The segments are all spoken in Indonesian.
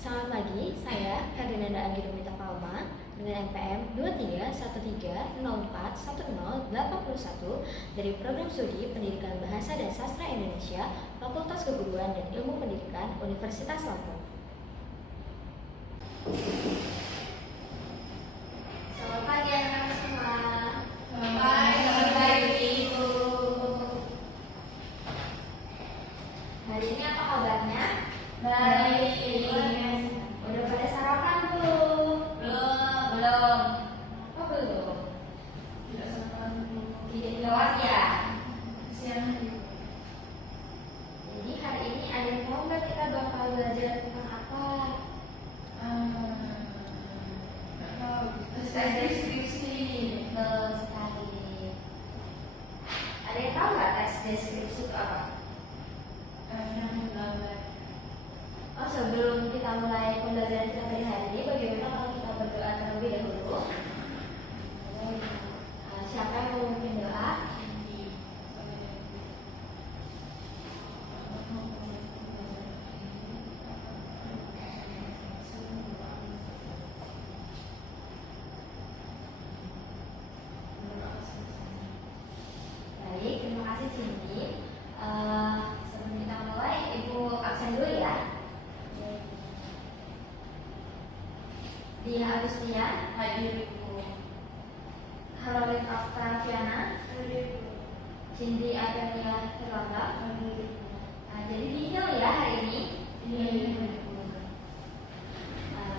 Selamat pagi, saya Ferdinanda Anggidomita Palma dengan NPM 2313041081 dari Program Studi Pendidikan Bahasa dan Sastra Indonesia, Fakultas Keguruan dan Ilmu Pendidikan, Universitas Lampung. Selamat pagi anak-anak semua. Selamat pagi, Ibu. Hari ini apa kabarnya? Baik. Udah pada sarapan belum? Belum. Oh belum? Tidak sarapan dulu. Tidak lewat ya? Siang hari. Jadi hari ini ada yang tahu nggak kita bakal belajar tentang apa? Nggak tahu. Tes deskripsi. Betul sekali. Ada yang tahu nggak teks deskripsi itu apa? Yang menggambar. Oh, sebelum kita mulai pembelajaran kita pada hari ini, bagaimana kalau kita berdoa terlebih dahulu? Siapa yang mau memimpin doa? Baik, terima kasih Cindy. Sebelum kita mulai, Ibu absen dulu ya. Dia Agustian, Hadir, Ibu. Halloween Octaviana, Cindy Adania Herlangga. Nah, jadi detail ya hari ini.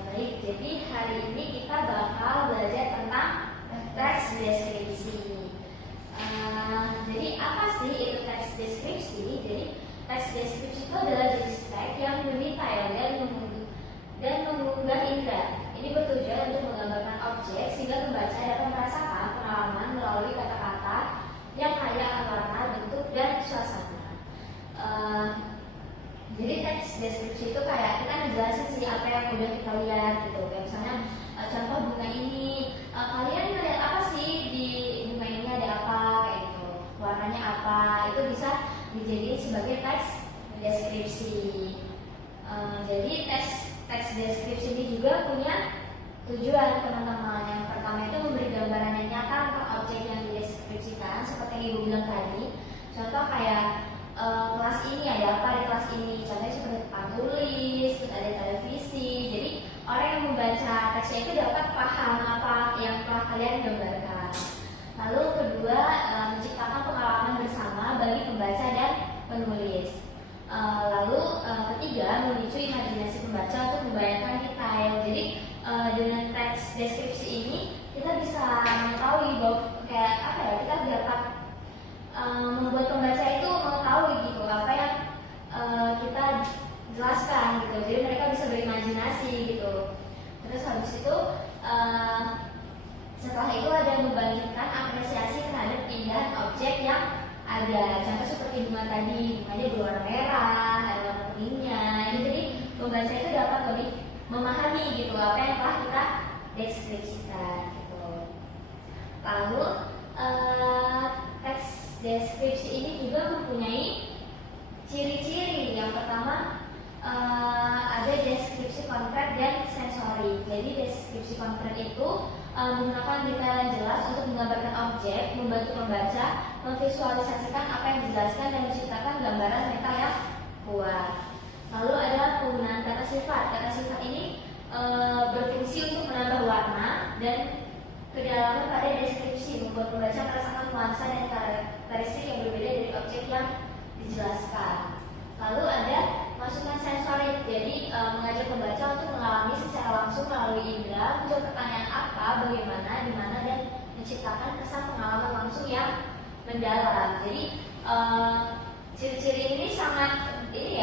Baik, jadi hari ini kita bakal belajar tentang teks deskripsi. Jadi apa sih itu teks deskripsi? Jadi teks deskripsi itu adalah jenis teks yang mendetail dan mengunggah indera. Ini bertujuan untuk menggambarkan objek sehingga pembaca dapat merasakan pengalaman melalui kata-kata yang kaya akan warna, bentuk, dan suasana. Jadi teks deskripsi itu kayak kita ngejelasin sih apa yang udah kita lihat gitu. Kayak misalnya contoh bunga ini, kalian melihat apa sih di bunga ini, ada apa kayak gitu, warnanya apa, itu bisa dijadiin sebagai teks deskripsi. Jadi teks deskripsi ini juga punya tujuan teman-teman. Yang pertama itu memberi gambaran yang nyata tentang objek yang dideskripsikan, seperti yang Ibu bilang tadi. Contoh kayak kelas ini ada apa di kelas ini, contohnya seperti tempat tulis, terus ada televisi. Jadi orang yang membaca teksnya itu dapat paham apa yang telah kalian gambarkan. Lalu kedua, menciptakan pengalaman bersama bagi pembaca dan penulis. Lalu ketiga, memicu imajinasi pembaca untuk membayangkan detail. Jadi dengan teks deskripsi ini kita bisa mengetahui bahwa kayak apa ya, kita dapat membuat pembaca itu mengetahui gitu apa yang kita jelaskan gitu. Jadi mereka bisa berimajinasi gitu. Terus habis itu setelah itu ada membangkitkan apresiasi terhadap keindahan objek yang ada. Contoh seperti bunga tadi, bunganya berwarna merah, ada warna kuningnya. Jadi pembaca itu dapat lebih memahami gitu apa yang telah kita deskripsikan gitu. Lalu teks deskripsi ini juga mempunyai ciri-ciri. Yang pertama ada deskripsi konkret dan sensori. Jadi deskripsi konkret itu menggunakan detail yang jelas untuk menggambarkan objek, membantu pembaca memvisualisasikan apa yang dijelaskan dan menciptakan gambaran mental yang kuat. Lalu ada penggunaan kata sifat. Kata sifat ini berfungsi untuk menambah warna dan kedalaman pada deskripsi, membuat pembaca merasakan nuansa dan karakteristik yang berbeda dari objek yang dijelaskan. Lalu ada masukan sensorik, jadi mengajak pembaca untuk mengalami secara langsung melalui indera, muncul pertanyaan apa, bagaimana, di mana, dan menciptakan kesan pengalaman langsung yang mendalam. Jadi ciri-ciri ini sangat penting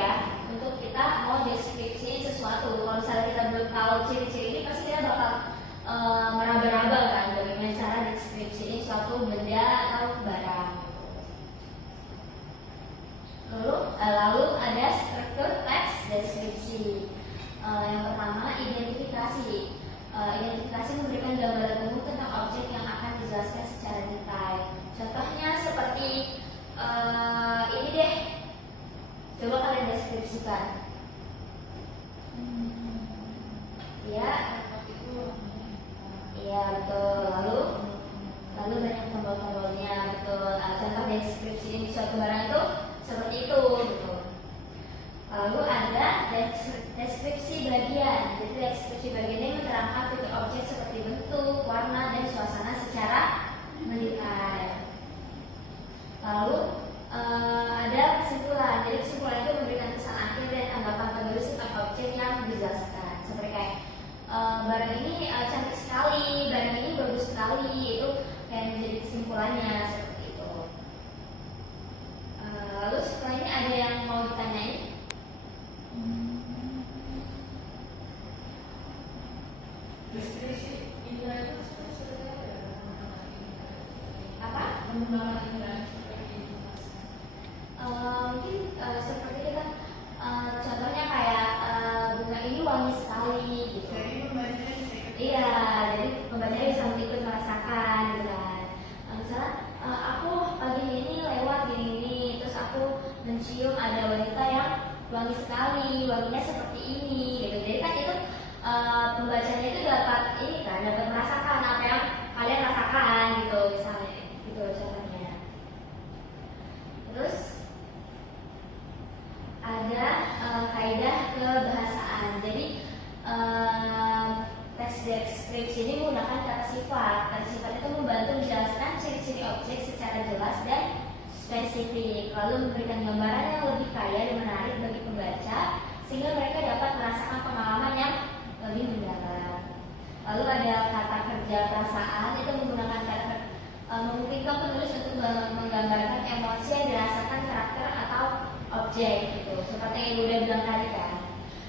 ya untuk kita mau deskripsi sesuatu. Kalau misalnya kita belum tahu ciri-ciri ini, pasti kita bakal meraba-raba kan bagaimana cara deskripsi ini suatu benda atau barang. Lalu ada struktur teks deskripsi. Yang pertama identifikasi. Identifikasi memberikan gambaran umum tentang objek yang akan dijelaskan secara detail. Contohnya seperti ini deh. Coba kalian deskripsikan. Iya, iya betul. Lalu banyak tombol-tombolnya, betul. Contoh deskripsi di suatu barang itu seperti itu, gitu. Lalu ada deskripsi bagian. Jadi deskripsi bagian ini menerangkan fitur objek seperti bentuk, warna, dan suasana secara mendetail. Lalu ada kesimpulan. Jadi kesimpulan itu memberikan kesan akhir dan anggapan penulis tentang objek yang dijelaskan. Seperti kayak barang ini cantik sekali, barang ini bagus sekali, itu kayak menjadi kesimpulannya seperti itu. Lalu setelah ini ada yang mau ditanyain? Deskripsi indra itu sebenarnya Apa? pengembangan indra seperti itu. Mungkin seperti kita contohnya kayak bunga ini wangi sekali gitu. Jadi membacanya Iya, jadi pembacanya bisa ikut merasakan gitu kan. Misalnya aku pagi ini lewat gini, terus aku mencium ada wanita yang wangi sekali, wanginya seperti ini gitu. Jadi kan itu pembacanya itu dapat ini kan, dapat merasakan apa yang kalian rasakan gitu misalnya, gitu contohnya. Terus ada kaidah kebahasaan. Jadi teks deskripsi ini menggunakan kata sifat. Kata sifat itu membantu menjelaskan ciri-ciri objek secara jelas dan spesifik, lalu memberikan gambaran yang lebih kaya dan menarik bagi pembaca, sehingga mereka dapat merasakan pengalaman yang lebih mendalam. Lalu ada kata kerja perasaan, itu menggunakan kata memungkinkan penulis untuk menggambarkan emosi yang dirasakan karakter atau objek gitu, seperti yang ibu udah bilang tadi kan.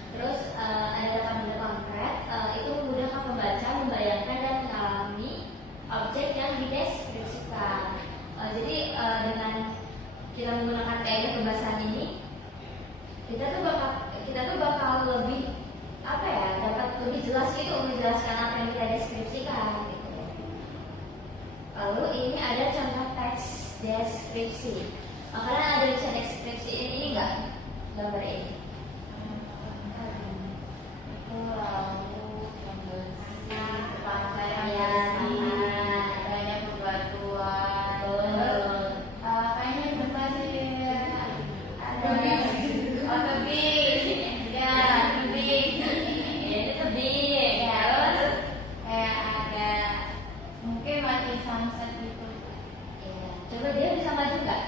Terus ada kata benda konkret, itu memudahkan pembaca membayangkan dan mengalami objek yang dideskripsikan. Jadi dengan kita menggunakan kaidah kebahasaan ini, kita tuh bakal lebih apa ya, dapat lebih jelas gitu menjelaskan apa yang kita deskripsikan gitu. Lalu ini ada contoh teks deskripsi. Kalian ada bisa deskripsi ini enggak? Gambar ini. Coba dia bisa maju nggak?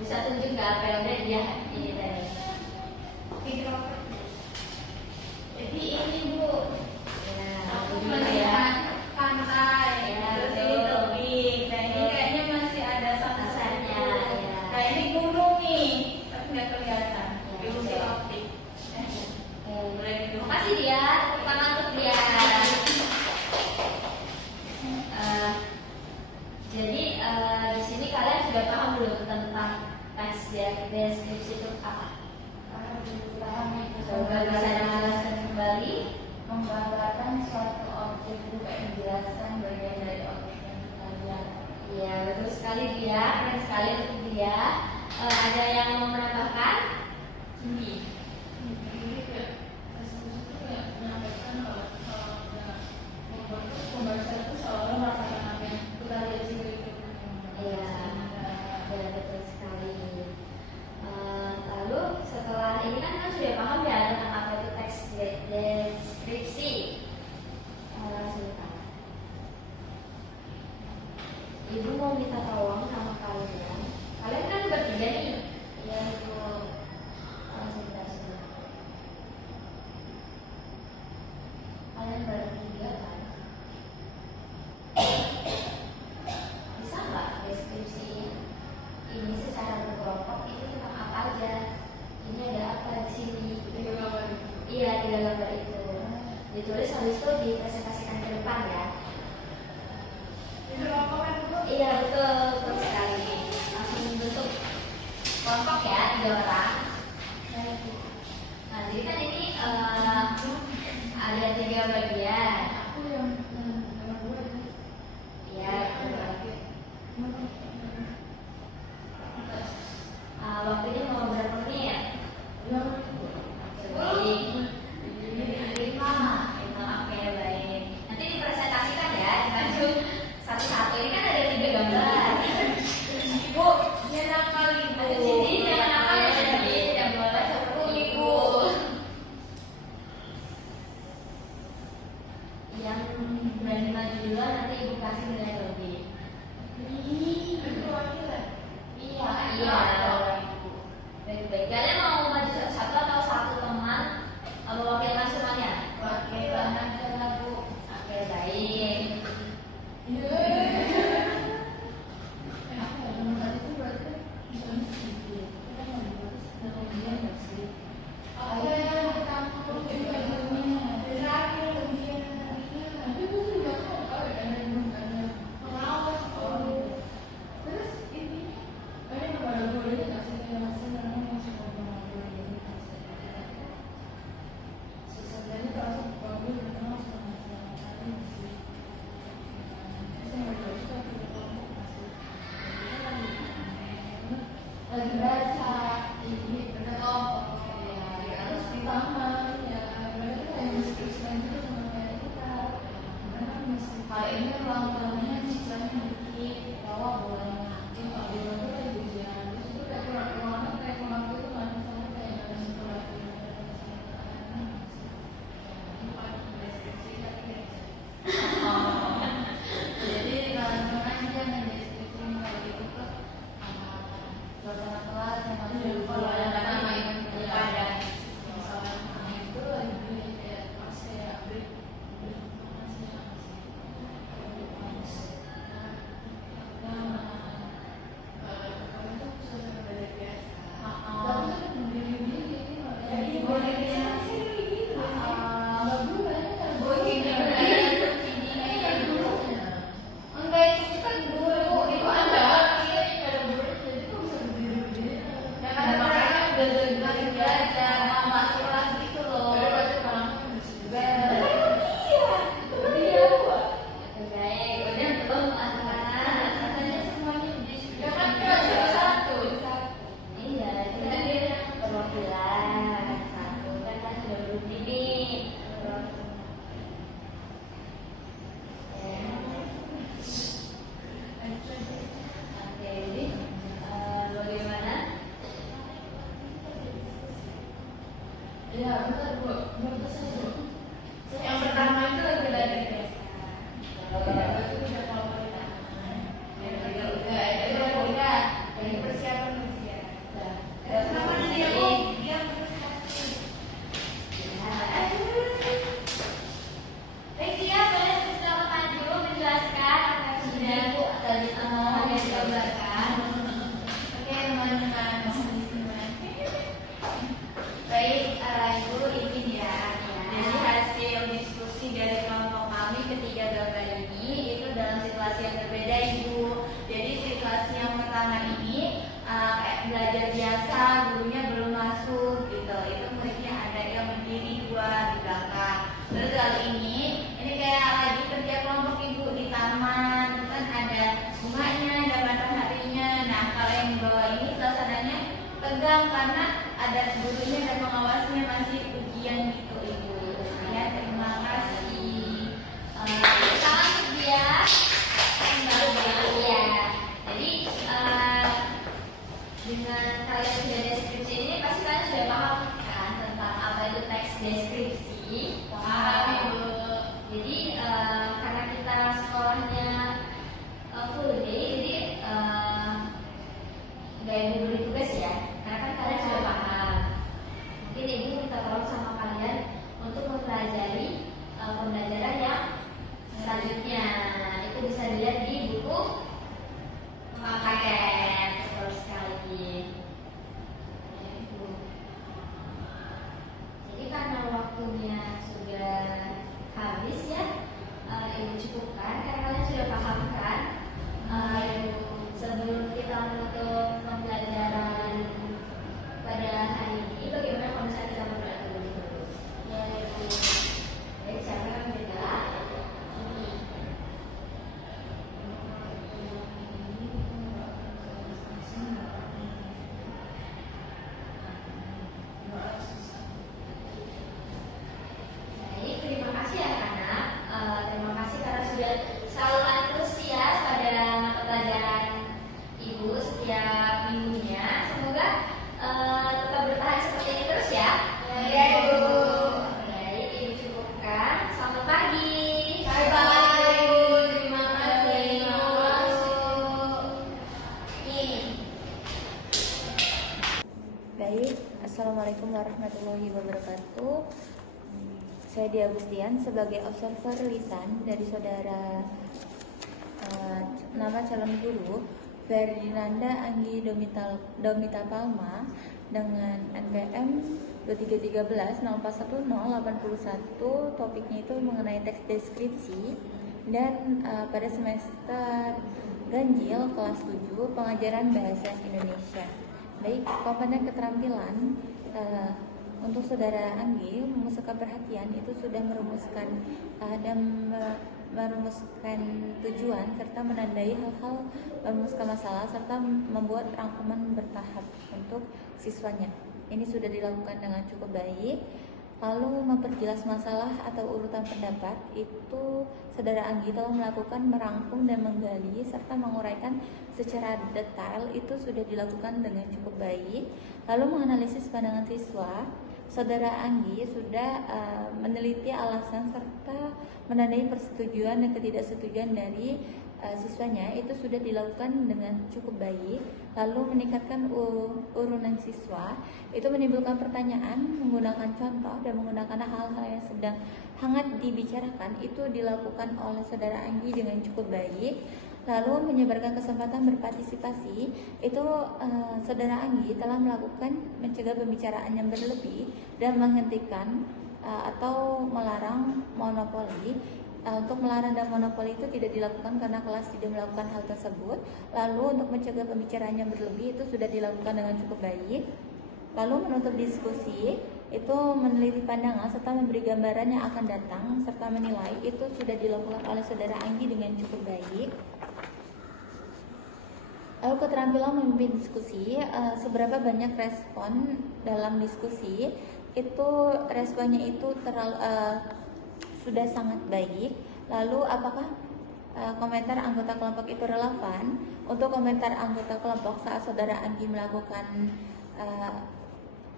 Bisa tunjuk nggak apa yang udah dia ini tadi? Jadi ini Bu, Ya, aku begini melihat pantai, Ya, terus ini betul. tebing. Nah ini kayaknya masih ada Sunsetnya, sunsetnya. ya. Nah ini gunung nih, tapi nggak kelihatan. Ya, Ilusi betul. optik. Boleh terima kasih dia, tepuk tangan untuk dia. Jadi di sini kalian sudah paham belum tentang teks deskripsi itu apa? Coba bisa dijelaskan kembali. Menggambarkan suatu objek juga menjelaskan bagian dari objek yang kita lihat. Iya betul sekali dia, keren sekali untuk dia. Ada yang mau menambahkan? Ini kayak deskripsi itu kayak menyampaikan kalau ada pembaca itu seolah merasakan apa yang kita lihat di berikutnya. Iya, ya, betul sekali. Lalu setelah ini kan sudah paham ya tentang apa itu teks deskripsi. Sebentar. Ibu mau minta tolong sama kalian. Kalian kan bertiga nih. Iya ibu. Sebentar. Kalian bertiga kan? Bisa nggak deskripsi ini secara berkelompok itu tentang apa aja? Ini ada apa di sini? Iya, tiga gambar itu. Ditulis habis itu dipresentasikan ke depan ya. Iya betul, betul sekali. Langsung bentuk kelompok ya, 3 orang. Nah, jadi kan ini ada 3 bagian. Aku yang nomor 2 ini. Iya, betul. Waktunya mau berapa menit? 10. 5. Oke. Yang pertama itu lagi belajar biasa. Itu udah kelompok di taman. Udah. Dari persiapan usia. Terus apa nih yang Baik, Tia, boleh silakan maju menjelaskan apa yang sudah Ibu tadi gambarkan. Oke, teman-teman, mohon disimak. Baik, Ibu, izin ya. Jadi hasil diskusi dari kelompok kami ketiga gambar ini itu dalam situasi yang berbeda, Ibu. Jadi situasi yang pertama ini kayak belajar biasa, gurunya belum masuk gitu. Itu muridnya ada yang berdiri 2 di belakang. Terus kali ini kayak lagi kerja kelompok, Ibu, di taman. Kan ada bunganya, ada mataharinya. Nah, kalau yang di bawah ini suasananya tegang karena ada gurunya dan pengawasnya masih ujian gitu, Ibu. Ya, terima kasih. Salam untuk dia. Iya. Jadi dengan kalian sudah deskripsi ini pasti kalian sudah paham kan tentang apa itu teks deskripsi. Paham, Ibu. Jadi karena kita sekolahnya full day, jadi nggak ibu beri tugas ya, karena kan kalian sudah paham. Mungkin ibu minta tolong sama kalian untuk mempelajari pembelajaran yang selanjutnya. Itu bisa dilihat di buku paket. Betul sekali. Jadi karena waktunya sudah habis ya, ibu cukupkan karena kalian sudah paham kan. Sebelum kita menutup pembelajaran pada hari ini, bagaimana kalau misalnya kita berdoa dulu? Ya, ibu. Baik, siapa yang berdoa? Baik, terima kasih ya anak. Terima kasih karena sudah selalu antusias pada mata pelajaran ibu setiap minggunya. Semoga tetap bertahan seperti ini terus ya. Ya, Ibu. Baik, ibu cukupkan. Selamat pagi. Bye-bye, Ibu. Terima kasih. Baik, Assalamualaikum warahmatullahi wabarakatuh. Saya Dia Agustian sebagai observer lisan dari saudara nama calon guru Ferdinanda Anggi Domita Palma dengan NPM 2313 041081. Topiknya itu mengenai teks deskripsi dan pada semester ganjil kelas 7 pengajaran bahasa Indonesia. Baik, komponen keterampilan untuk saudara Anggi memusatkan perhatian itu sudah merumuskan dan merumuskan tujuan serta menandai hal-hal, merumuskan masalah serta membuat rangkuman bertahap untuk siswanya. Ini sudah dilakukan dengan cukup baik. Lalu memperjelas masalah atau urutan pendapat itu saudara Anggi telah melakukan merangkum dan menggali serta menguraikan secara detail, itu sudah dilakukan dengan cukup baik. Lalu menganalisis pandangan siswa, saudara Anggi sudah meneliti alasan serta menandai persetujuan dan ketidaksetujuan dari siswanya, itu sudah dilakukan dengan cukup baik. Lalu meningkatkan urunan siswa, itu menimbulkan pertanyaan menggunakan contoh dan menggunakan hal-hal yang sedang hangat dibicarakan, itu dilakukan oleh saudara Anggi dengan cukup baik. Lalu menyebarkan kesempatan berpartisipasi, itu saudara Anggi telah melakukan mencegah pembicaraan yang berlebih dan menghentikan atau melarang monopoli. Untuk melarang dan monopoli itu tidak dilakukan karena kelas tidak melakukan hal tersebut. Lalu untuk mencegah pembicaraan yang berlebih itu sudah dilakukan dengan cukup baik. Lalu menutup diskusi itu meneliti pandangan serta memberi gambaran yang akan datang serta menilai, itu sudah dilakukan oleh saudara Anggi dengan cukup baik. Lalu keterampilan memimpin diskusi, seberapa banyak respon dalam diskusi, itu responnya itu sudah sangat baik. Lalu apakah komentar anggota kelompok itu relevan? Untuk komentar anggota kelompok saat saudara Anggi melakukan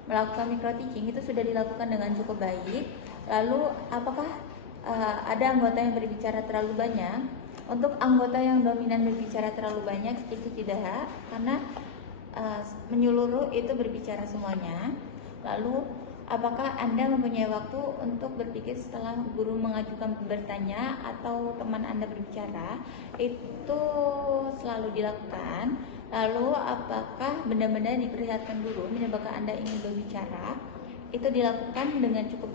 melakukan micro teaching itu sudah dilakukan dengan cukup baik. Lalu apakah ada anggota yang berbicara terlalu banyak? Untuk anggota yang dominan berbicara terlalu banyak itu tidak, karena menyeluruh itu berbicara semuanya. Lalu apakah Anda mempunyai waktu untuk berpikir setelah guru mengajukan bertanya atau teman Anda berbicara? Itu selalu dilakukan. Lalu apakah benda-benda diperlihatkan guru menyebabkan Anda ingin berbicara? Itu dilakukan dengan cukup